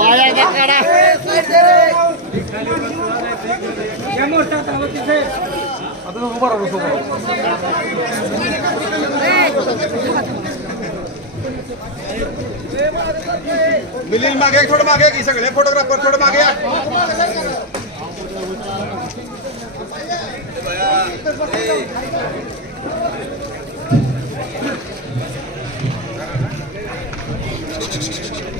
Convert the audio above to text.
माया आता उभा राहू मिलिंद मागे थोडं मागे की सगळे फोटोग्राफर थोडं मागे या.